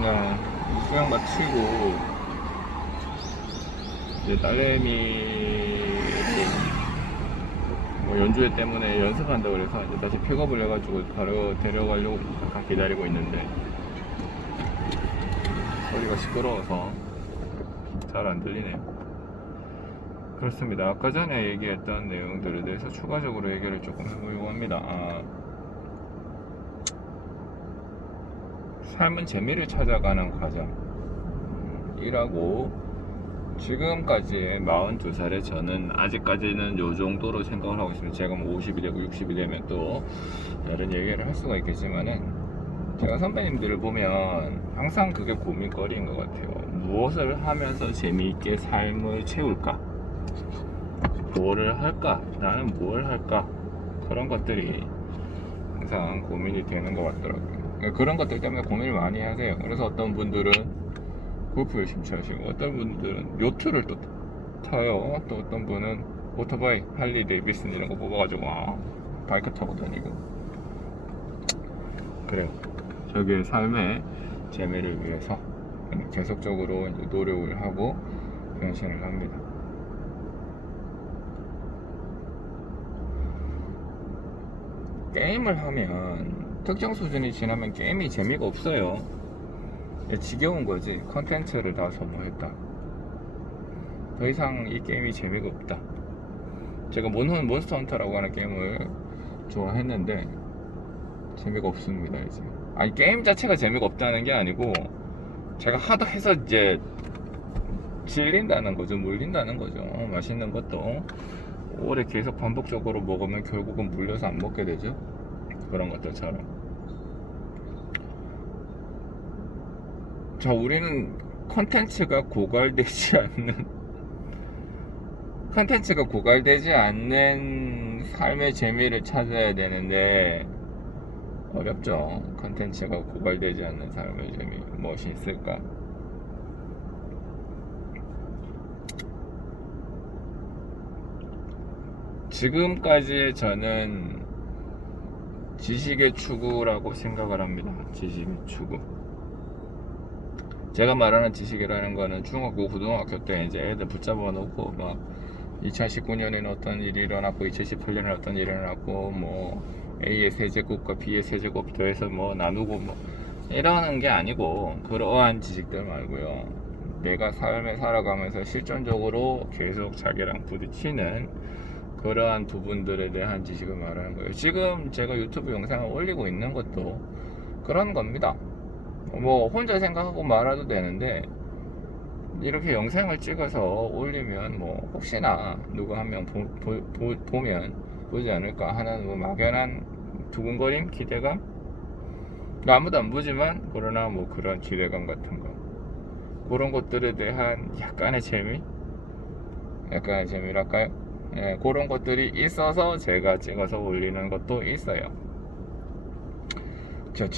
그냥 수영 마치고 이제 딸내미 뭐 연주회 때문에 연습한다고 그래서 이제 다시 픽업을 해가지고 바로 데려가려고 잠깐 기다리고 있는데 소리가 시끄러워서 잘 안 들리네요. 그렇습니다. 아까 전에 얘기했던 내용들에 대해서 추가적으로 얘기를 조금 해보려고 합니다. 삶은 재미를 찾아가는 과정이라고 지금까지 42살의 저는 아직까지는 요 정도로 생각을 하고 있습니다. 제가 뭐 50이 되고 60이 되면 또 다른 얘기를 할 수가 있겠지만은 제가 선배님들을 보면 항상 그게 고민거리인 것 같아요. 무엇을 하면서 재미있게 삶을 채울까? 뭐를 할까? 나는 뭘 할까? 그런 것들이 항상 고민이 되는 것 같더라고요. 그런 것들 때문에 고민을 많이 하세요. 그래서 어떤 분들은 골프 열심히 치시고 어떤 분들은 요트를 또 타요. 또 어떤 분은 오토바이, 할리 데이비슨 이런 거 뽑아가지고 바이크 타고 다니고 그래요. 저게 삶의 재미를 위해서 계속적으로 이제 노력을 하고 변신을 합니다. 게임을 하면 특정 수준이 지나면 게임이 재미가 없어요. 지겨운 거지. 컨텐츠를 다 소모했다. 더 이상 이 게임이 재미가 없다. 제가 몬스터 헌터라고 하는 게임을 좋아했는데 재미가 없습니다. 이제 아니 게임 자체가 재미가 없다는 게 아니고 제가 하도 해서 이제 질린다는 거죠. 물린다는 거죠. 맛있는 것도 오래 계속 반복적으로 먹으면 결국은 물려서 안 먹게 되죠. 그런 것들처럼. 자, 우리는 컨텐츠가 고갈되지 않는 삶의 재미를 찾아야 되는데 어렵죠. 컨텐츠가 고갈되지 않는 삶의 재미 무엇이 있을까? 지금까지 저는 지식의 추구라고 생각을 합니다. 지식의 추구. 제가 말하는 지식이라는 거는 중학교, 고등학교 때 이제 애들 붙잡아 놓고 막 2019년에는 어떤 일이 일어났고 2018년에 어떤 일이 일어났고 뭐 A의 세제곱과 B의 세제곱 더해서 뭐 나누고 뭐 이러는 게 아니고 그러한 지식들 말고요. 내가 삶을 살아가면서 실존적으로 계속 자기랑 부딪히는 그러한 부분들에 대한 지식을 말하는 거예요. 지금 제가 유튜브 영상을 올리고 있는 것도 그런 겁니다. 뭐 혼자 생각하고 말아도 되는데 이렇게 영상을 찍어서 올리면 뭐 혹시나 누구 한 명 보면 보지 않을까 하는 뭐 막연한 두근거림, 기대감. 아무도 안 보지만 그러나 뭐 그런 기대감 같은 거, 그런 것들에 대한 약간의 재미랄까요? 예, 그런 것들이 있어서 제가 찍어서 올리는 것도 있어요. 저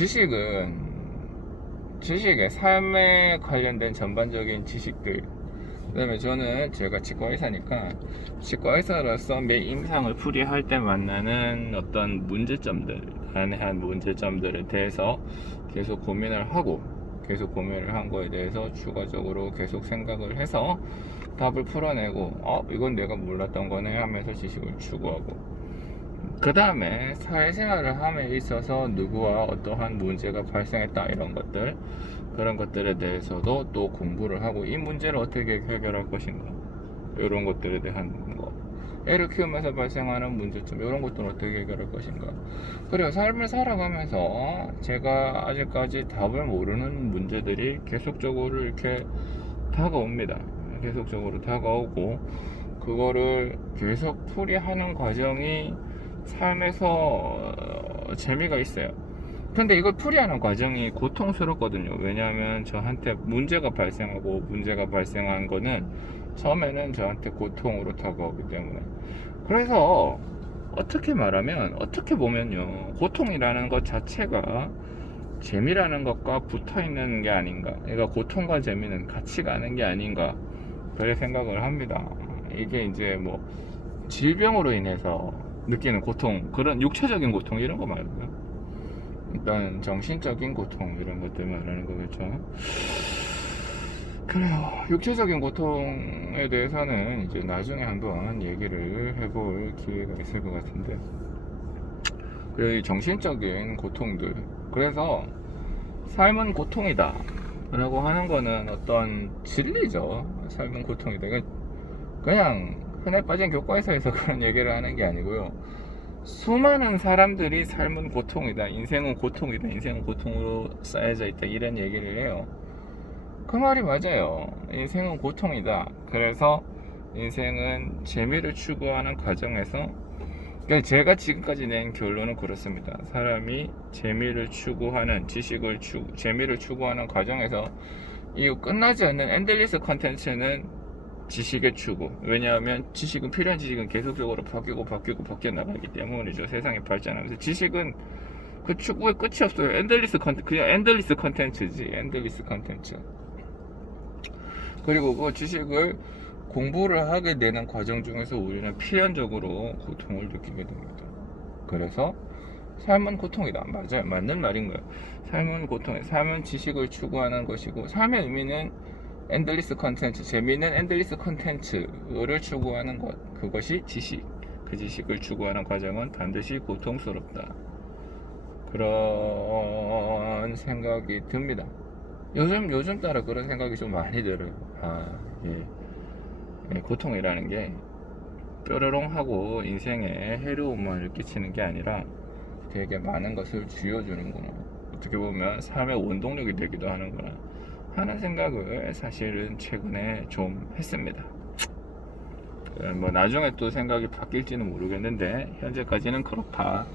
지식의 삶에 관련된 전반적인 지식들. 그 다음에 저는 제가 치과의사니까 치과의사로서 내 임상을 풀이할 때 만나는 어떤 난해한 문제점들에 대해서 계속 고민을 한 거에 대해서 추가적으로 계속 생각을 해서 답을 풀어내고 이건 내가 몰랐던 거네 하면서 지식을 추구하고, 그 다음에 사회생활을 함에 있어서 누구와 어떠한 문제가 발생했다 이런 것들, 그런 것들에 대해서도 또 공부를 하고 이 문제를 어떻게 해결할 것인가 이런 것들에 대한 거, 애를 키우면서 발생하는 문제점 이런 것들은 어떻게 해결할 것인가. 그리고 삶을 살아가면서 제가 아직까지 답을 모르는 문제들이 계속적으로 이렇게 다가옵니다. 계속적으로 다가오고 그거를 계속 풀이하는 과정이 삶에서 재미가 있어요. 근데 이걸 풀이하는 과정이 고통스럽거든요. 왜냐하면 저한테 문제가 발생한 거는 처음에는 저한테 고통으로 다가오기 때문에. 그래서 어떻게 보면요, 고통이라는 것 자체가 재미라는 것과 붙어있는 게 아닌가. 그러니까 고통과 재미는 같이 가는 게 아닌가, 그렇게 생각을 합니다. 이게 이제 뭐 질병으로 인해서 느끼는 고통, 그런 육체적인 고통 이런 거 말고요. 일단 정신적인 고통 이런 것들 말하는 거겠죠. 그래요. 육체적인 고통에 대해서는 이제 나중에 한번 얘기를 해볼 기회가 있을 것 같은데, 그리고 이 정신적인 고통들, 그래서 삶은 고통이다 라고 하는 거는 어떤 진리죠. 삶은 고통이다. 그냥 흔해 빠진 교과서에서 그런 얘기를 하는 게 아니고요. 수많은 사람들이 삶은 고통이다, 인생은 고통이다, 인생은 고통으로 쌓여져 있다, 이런 얘기를 해요. 그 말이 맞아요. 인생은 고통이다. 그래서 인생은 재미를 추구하는 과정에서, 그러니까 제가 지금까지 낸 결론은 그렇습니다. 사람이 재미를 추구하는, 재미를 추구하는 과정에서 이 끝나지 않는 엔들리스 컨텐츠는 지식의 추구. 왜냐하면 필요한 지식은 계속적으로 바뀌어 나가기 때문이죠. 세상이 발전하면서 지식은 그 추구의 끝이 없어요. 그냥 엔들리스 컨텐츠지. 엔들리스 컨텐츠. 그리고 그 지식을 공부를 하게 되는 과정 중에서 우리는 필연적으로 고통을 느끼게 됩니다. 그래서 삶은 고통이다. 맞아요. 맞는 말인 거예요. 삶은 고통이다. 삶은 지식을 추구하는 것이고, 삶의 의미는 엔들리스 컨텐츠, 재미있는 엔들리스 컨텐츠를 추구하는 것, 그것이 지식. 그 지식을 추구하는 과정은 반드시 고통스럽다. 그런 생각이 듭니다. 요즘 따라 그런 생각이 좀 많이 들어요. 고통이라는 게 뾰로롱하고 인생에 해로움을 끼치는 게 아니라 되게 많은 것을 쥐어주는구나. 어떻게 보면 삶의 원동력이 되기도 하는구나 하는 생각을 사실은 최근에 좀 했습니다. 뭐 나중에 또 생각이 바뀔지는 모르겠는데 현재까지는 그렇다.